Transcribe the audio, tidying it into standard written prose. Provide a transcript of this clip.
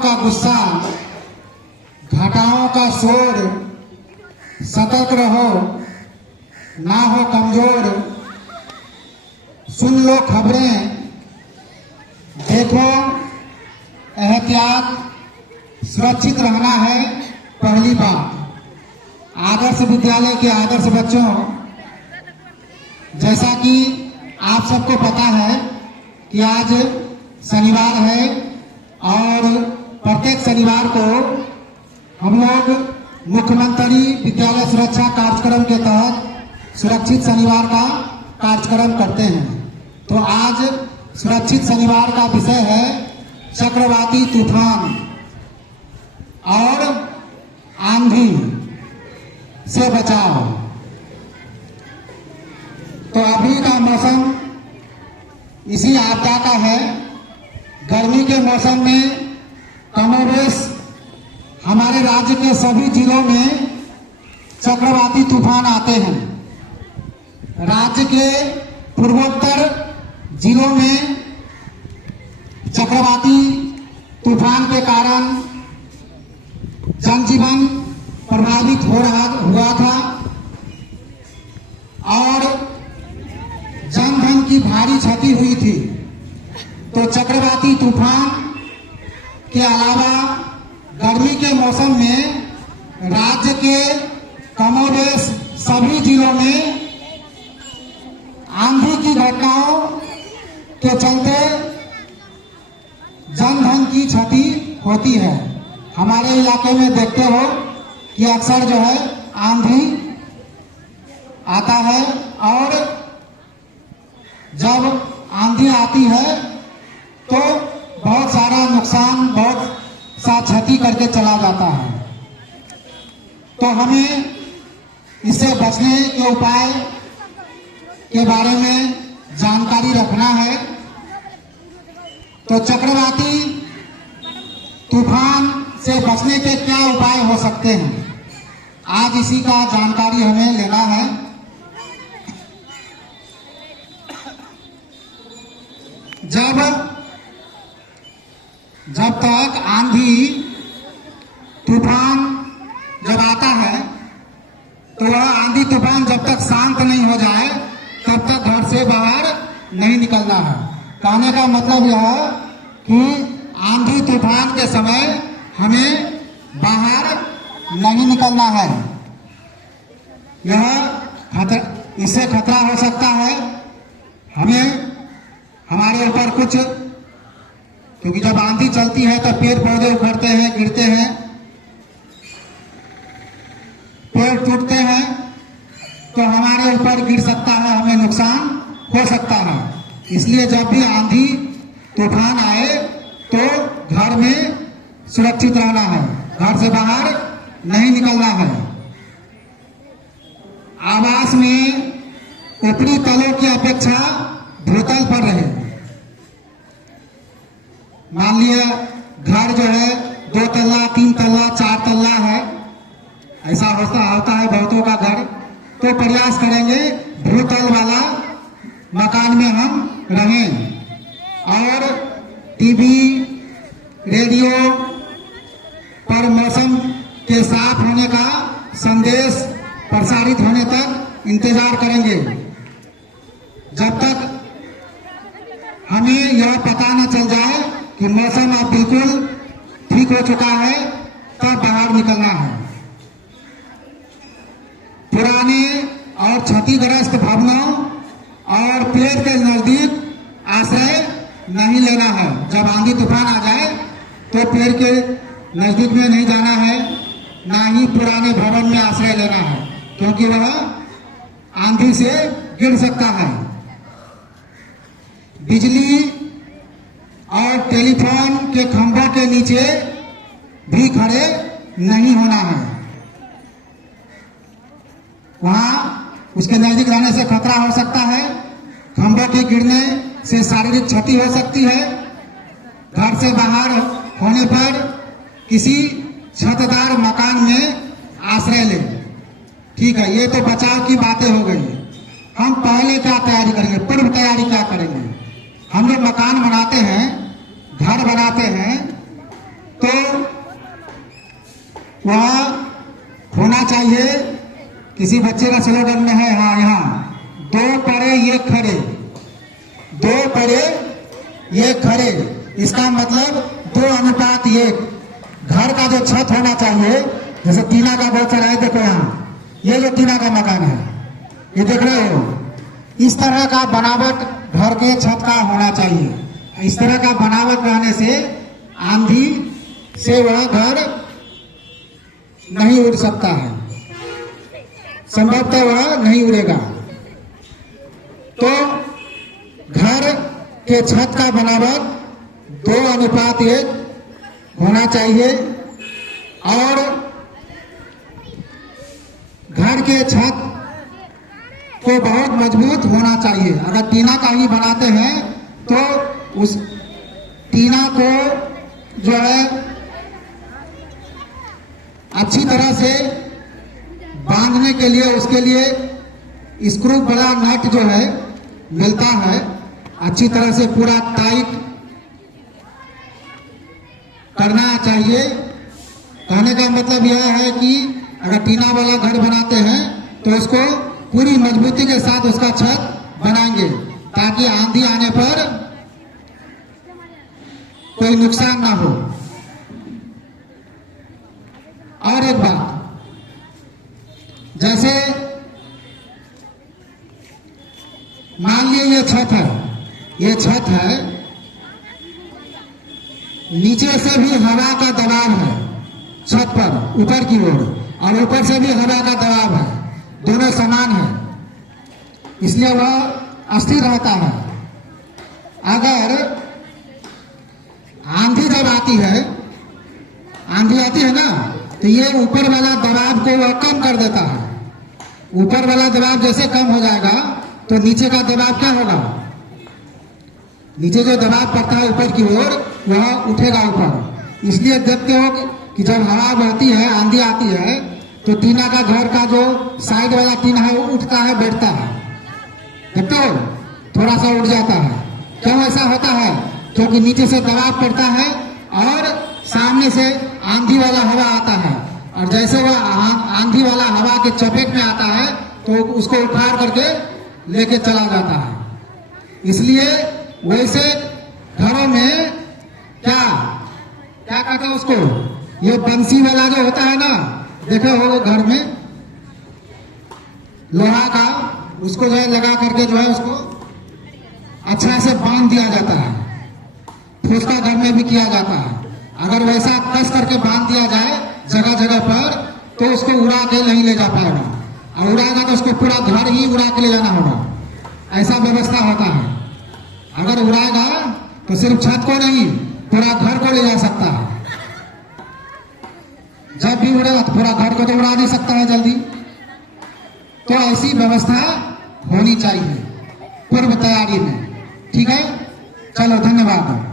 का गुस्सा, घटाओं का शोर, सतर्क रहो ना हो कमजोर, सुन लो खबरें, देखो एहतियात, सुरक्षित रहना है पहली बात। आदर्श विद्यालय के आदर्श बच्चों, जैसा कि आप सबको पता है कि आज शनिवार है और प्रत्येक शनिवार को हम लोग मुख्यमंत्री विद्यालय सुरक्षा कार्यक्रम के तहत सुरक्षित शनिवार का कार्यक्रम करते हैं। तो आज सुरक्षित शनिवार का विषय है चक्रवाती तूफान और आंधी से बचाव। तो अभी का मौसम इसी आपदा का है। गर्मी के मौसम में कमोबेश हमारे राज्य के सभी जिलों में चक्रवाती तूफान आते हैं। राज्य के पूर्वोत्तर जिलों में चक्रवाती तूफान के कारण जनजीवन प्रभावित हुआ था और जनधन की भारी क्षति हुई थी। तो चक्रवाती तूफान के अलावा गर्मी के मौसम में राज्य के कमोबेश सभी जिलों में आंधी की घटनाओं के चलते जनधन की क्षति होती है। हमारे इलाके में देखते हो कि अक्सर जो है आंधी आता है और जब आंधी आती है तो बहुत सारा नुकसान, बहुत सा क्षति करके चला जाता है। तो हमें इससे बचने के उपाय के बारे में जानकारी रखना है। तो चक्रवाती तूफान से बचने के क्या उपाय हो सकते हैं, आज इसी का जानकारी हमें लेना है। जब तक आंधी तूफान जब आता है तो वह आंधी तूफान जब तक शांत नहीं हो जाए तब तक घर से बाहर नहीं निकलना है। कहने का मतलब यह है कि आंधी तूफान के समय हमें बाहर नहीं निकलना है। इससे खतरा हो सकता है हमें हमारे ऊपर कुछ, क्योंकि जब आंधी चलती है तो पेड़ पौधे उखड़ते हैं, गिरते हैं, पेड़ टूटते हैं, तो हमारे ऊपर गिर सकता है, हमें नुकसान हो सकता है। इसलिए जब भी आंधी तूफान आए तो घर में सुरक्षित रहना है, घर से बाहर नहीं निकलना है। आवास में ऊपरी तलों की अपेक्षा भूतल पर रहे। मान लिया घर जो है 2 तल्ला, 3 तल्ला, 4 तल्ला है, ऐसा होता है बहुतों का घर, तो प्रयास करेंगे भूतल वाला मकान में हम रहें और टीवी, रेडियो पर मौसम के साफ होने का संदेश प्रसारित होने तक इंतजार करेंगे। जब तक हमें यह पता न चल जाए कि मौसम अब बिल्कुल ठीक हो चुका है तब बाहर निकलना है। पुराने और क्षतिग्रस्त भवनों और पेड़ के नजदीक आश्रय नहीं लेना है। जब आंधी तूफान आ जाए तो पेड़ के नजदीक में नहीं जाना है, ना ही पुराने भवन में आश्रय लेना है, क्योंकि वह आंधी से गिर सकता है। बिजली और टेलीफोन के खंभों के नीचे भी खड़े नहीं होना है। वहां उसके नजदीक रहने से खतरा हो सकता है, खंभों के गिरने से शारीरिक क्षति हो सकती है। घर से बाहर होने पर किसी छतदार मकान में आश्रय लें। ठीक है, ये तो बचाव की बातें हो गई। हम पहले क्या तैयारी करेंगे, पूर्व तैयारी क्या करेंगे? हम लोग मकान बनाते हैं, घर बनाते हैं, तो वह होना चाहिए। किसी बच्चे का स्लोगन में है, हाँ यहाँ 2 पड़े ये खड़े, 2 पड़े ये खड़े, इसका मतलब 2:1। घर का जो छत होना चाहिए, जैसे टीना का बहुत सारा है, देखो यहाँ ये जो टीना का मकान है, ये देख रहे हो, इस तरह का बनावट घर के छत का होना चाहिए। इस तरह का बनावट रहने से आंधी से वह घर नहीं उड़ सकता है, संभवतः वह नहीं उड़ेगा। तो घर के छत का बनावट 2:1 होना चाहिए और घर के छत को बहुत मजबूत होना चाहिए। अगर टीना का ही बनाते हैं तो उस टीना को जो है अच्छी तरह से बांधने के लिए, उसके लिए स्क्रू बड़ा नट जो है मिलता है, अच्छी तरह से पूरा टाइट करना चाहिए। कहने का मतलब यह है कि अगर टीना वाला घर बनाते हैं तो उसको पूरी मजबूती के साथ उसका छत बनाएंगे, ताकि आंधी आने पर कोई नुकसान ना हो। और एक बात, जैसे मान लीजिए ये छत है, ये छत है, नीचे से भी हवा का दबाव है छत पर ऊपर की ओर, और ऊपर से भी हवा का दबाव है, दोनों समान है, इसलिए वह अस्थिर रहता है। अगर आंधी जब आती है, आंधी आती है ना, तो ये ऊपर वाला दबाव को वह कम कर देता है। ऊपर वाला दबाव जैसे कम हो जाएगा तो नीचे का दबाव क्या होगा, नीचे जो दबाव पड़ता है ऊपर की ओर वह उठेगा ऊपर। इसलिए देखते हो कि जब हवा बहती है, आंधी आती है, तो टीना का घर का जो साइड वाला टीना है वो उठता है, बैठता है, देखते हो, थोड़ा सा उठ जाता है। क्यों ऐसा होता है? क्योंकि नीचे से दबाव पड़ता है और सामने से आंधी वाला हवा आता है, और जैसे वह आंधी वाला हवा के चपेट में आता है तो उसको उखाड़ करके लेके चला जाता है। इसलिए वैसे घरों में क्या क्या कहता है उसको, ये बंसी वाला जो होता है ना, देखे हो घर में लोहा का, उसको जो है लगा करके जो है उसको अच्छा से बांध दिया जाता है। फूसका घर में भी किया जाता है। अगर वैसा कस करके बांध दिया जाए जगह जगह पर तो उसको उड़ा के नहीं ले जा पाएगा, और उड़ाएगा तो उसको पूरा घर ही उड़ा के ले जाना होगा। ऐसा व्यवस्था होता है। अगर उड़ाएगा तो सिर्फ छत को नहीं, पूरा घर को ले जा सकता है। जब भी उड़ेगा तो पूरा घर को तो उड़ा नहीं सकता है जल्दी। तो ऐसी व्यवस्था होनी चाहिए पूर्व तैयारी में। ठीक है, चलो धन्यवाद।